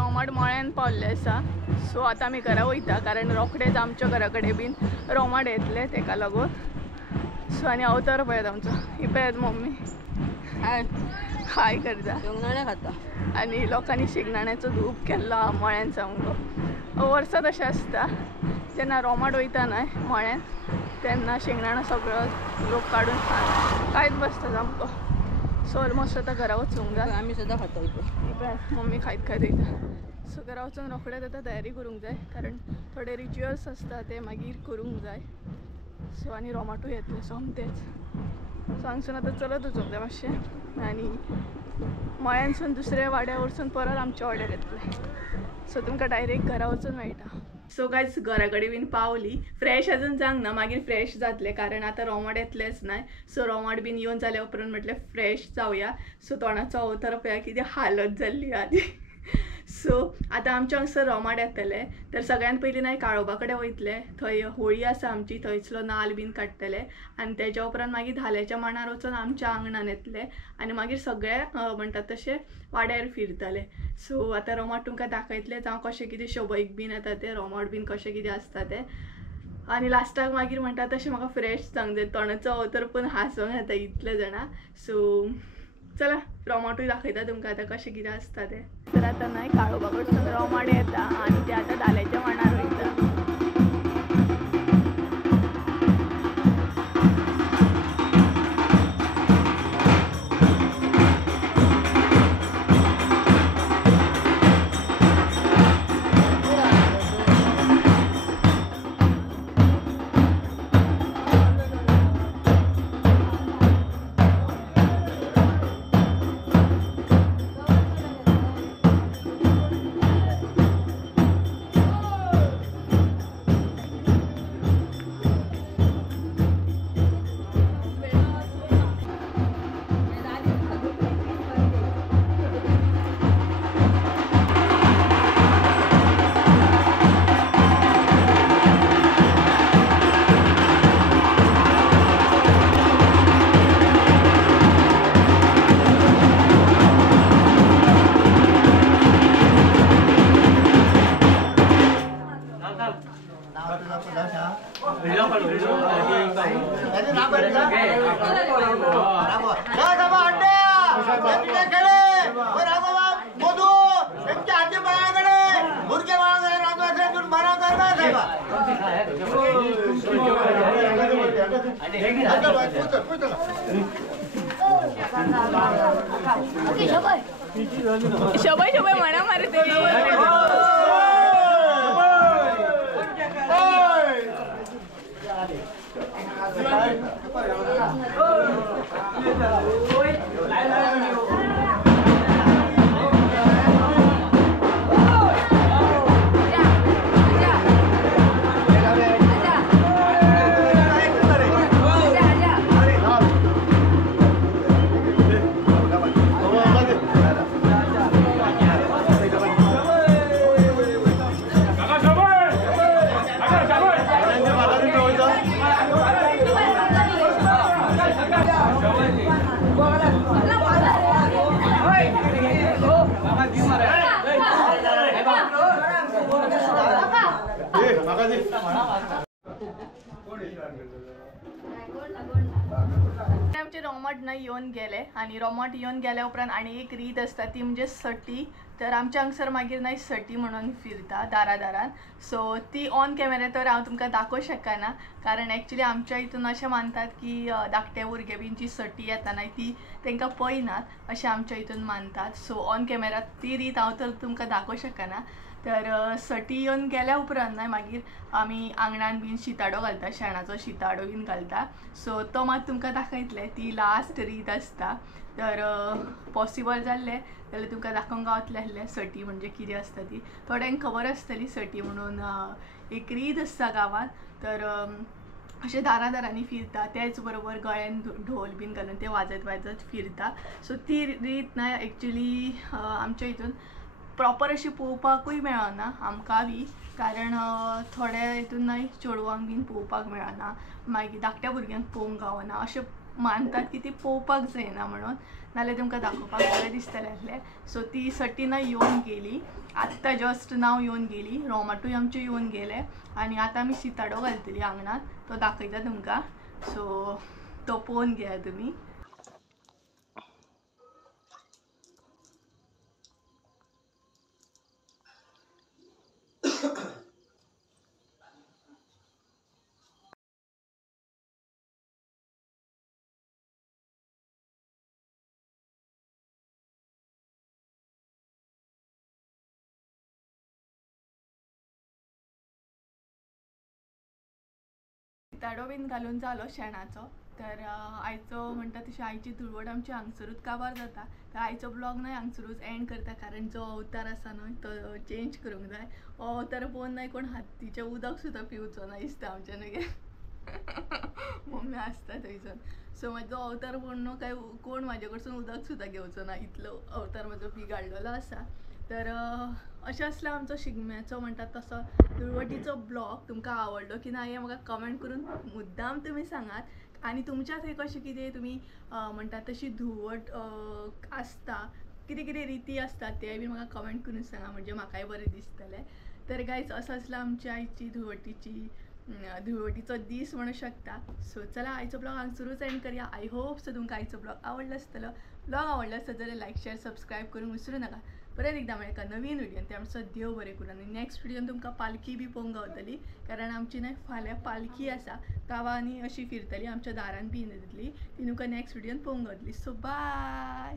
रोमाट मळ्यान पावल्ले आसा सो आतां आमी घरा वयता कारण रोखडेच आमच्या घरा कडेन बीन रोमाट येतले तेका लागून सो आनी अवतार पळयात आमचो ही पळयात मम्मी हाय हाय करता शेंगदाणे खाता आनी लोकांनी शेंगदाण्याचो धूप केल्लो मळ्यान सामको वर्सां तशें आसता जेन्ना रोमाट वयता न्हय मळ्यान तेन्ना शेंगदाणो सगळो लोक काडून कांयच बसता सामको सो ऑलमोस्ट आतां घरा वचूंक जाय आमी सुद्दां खाता इतलो मम्मी खायत खायत येता सो घरा वचून रोखडेच आतां तयारी करूंक जाय कारण थोडे रिच्युअल्स आसता ते मागीर करूंक जाय सो आनी रोमाटूय येतले सोमतेच सो हांगसून आतां चलत वचूंक जाय मातशें आनी मळ्यांसून दुसऱ्या वाड्या वरसून परत आमच्या वाड्यार येतले सो तुमकां डायरेक्ट घरा वचून मेळटा सो गायज घरा कडेन बीन पावली फ्रेश अजून जावंक ना मागीर फ्रेश जातले कारण आतां रोमाट येतलेच नाय सो रोमाट बीन येवन जाल्या उपरांत म्हटलें फ्रेश जावया सो तोंडाचो अवतार पळया कितें हालत जाल्ली आदी सो आतां आमच्या हांगसर रोमाट येतले तर सगळ्यात पयलीं नाय काळोबा कडेन वयतले थंय होळी आसा आमची थंयसलो नाल्ल बीन काडटले आनी तेच्या उपरांत मागीर धाल्याच्या मांडार वचून आमच्या आंगणान येतले आनी मागीर सगळे म्हणटात तशें वाड्यार फिरतले सो आतां रोमाट तुमकां दाखयतले जावं कशें कितें शोभेक बीन येता ते रोमाट बीन कशें कितें आसता ते आनी लास्टाक मागीर म्हणटा तशें म्हाका फ्रेश जावंक जाय तोंडाचो अवतार पण हांसूंक येता इतले जाणां सो चला रोमाटूय दाखयता तुमकां आतां कशें कितें आसता ते तर आतां न्हय काळोबा कडसून रोमाट येता आनी ते आतां धाल्याच्या मांडार वयता शोभा शोभा म्हणा मारते आमचे रोमाट नाही येऊन गेले आणि रोमाट येऊन गेल्या उपरांत आणि एक रीत असता ती म्हणजे सटी तर आमच्या हांगसर मागीर नाही सटी म्हणून फिरता दारादारान सो ती ऑन कॅमेरा तर हांव तुमकां दाखोवंक शकना कारण एक्चुअली आमच्या हितून अशें मानतात की धाकटे भुरगे बीन जी सटी येता न्हय ती तांकां पळयनात अशें आमच्या हितून मानतात सो ऑन कॅमेरा ती रीत हांव तर तुमकां दाखोवंक शकना तर सटी येवन गेल्या उपरांत न्हय मागीर आमी आंगणान बीन शिताडो घालता शेणाचो शिताडो बीन घालता सो तो मात तुमकां दाखयतले ती लास्ट रीत आसता तर पॉसिबल जाल्ले जाल्यार तुमकां दाखोवंक गावतलें आसलें सटी म्हणजे कितें आसता ती थोड्यांक खबर आसतली सटी म्हणून एक रीत आसता गांवांत तर अशें दारादारांनी फिरता तेच बरोबर गळ्यान ढोल बीन घालून ते वाजत वाजत फिरता सो ती रीत न्हय एक्चुअली आमच्या हितून प्रॉपर अशी पळोवपाकूय मेळना आमकां बी कारण थोड्या हितून न्हय चेडवांक बीन पळोवपाक मेळना मागीर धाकट्या भुरग्यांक पळोवंक गावना अशें मानतात की ती पळोवपाक जायना म्हणून नाल्यार तुमकां दाखोवपाक बरें दिसतलें आसलें. सो ती सटिना येवन गेली, आत्तां जस्ट नाव येवन गेली, रोमाटूय आमचे येवन गेले आनी आतां आमी सिताडो घालतली आंगणात. तो दाखयता तुमकां, सो तो पळोवन घेयात तुमी. सिताडो बीन घालून जालो शेणाचो. तर आयचो म्हणटा तशी आयची धुळवट आमची हांगसरूच काबार जाता. तर आयचो ब्लॉग न्हय हांगसरूच एंड करता, कारण जो अवतार आसा न्हय तो चेंज करूंक जाय. हो अवतार पळोवन न्हय कोण हत्तीचें उदक सुद्दां पिवचो ना दिसता आमच्या न्हय. मम्मी आसता थंयसून. सो म्हाजो अवतार पळोवन न्हू काय कोण म्हाजे कडसून उदक सुद्दां घेवचो ना, इतलो अवतार म्हाजो बिगाडलेलो आसा. तर अशें आसलो आमचो शिगम्याचो म्हणटा तसो धुळवटीचो ब्लॉग. तुमकां आवडलो की ना हें म्हाका कमेंट करून मुद्दाम तुमी सांगात. आनी तुमच्या थंय कशें कितें तुमी म्हणटा तशी धुळवट आसता, कितें कितें रिती आसतात ते बी म्हाका कमेंट करून सांगा, म्हणजे म्हाकाय बरें दिसतलें. तर गायज असो आसलो आमची आयची धुळवटीचो दीस म्हणू शकता. सो चला आयचो ब्लॉग हांगसरूच एंड करूया. आय होप सो तुमकां आयचो ब्लॉग आवडलो आसतलो. ब्लॉग आवडलो आसत जाल्यार लायक शेअर सबस्क्राईब करूंक विसरू नाका. परत एकदा मेळका नवीन व्हिडिओन. ते आमचो देव बरें करून. आनी नेक्स्ट व्हिडिओन तुमकां पालखी बी पळोवंक गावतली, कारण आमची न्हय फाल्यां पालखी आसा. गांवांनी अशी फिरतली, आमच्या दारान बी येतली. ती तुमकां नेक्स्ट व्हिडिओन पळोवंक गावतली. So bye.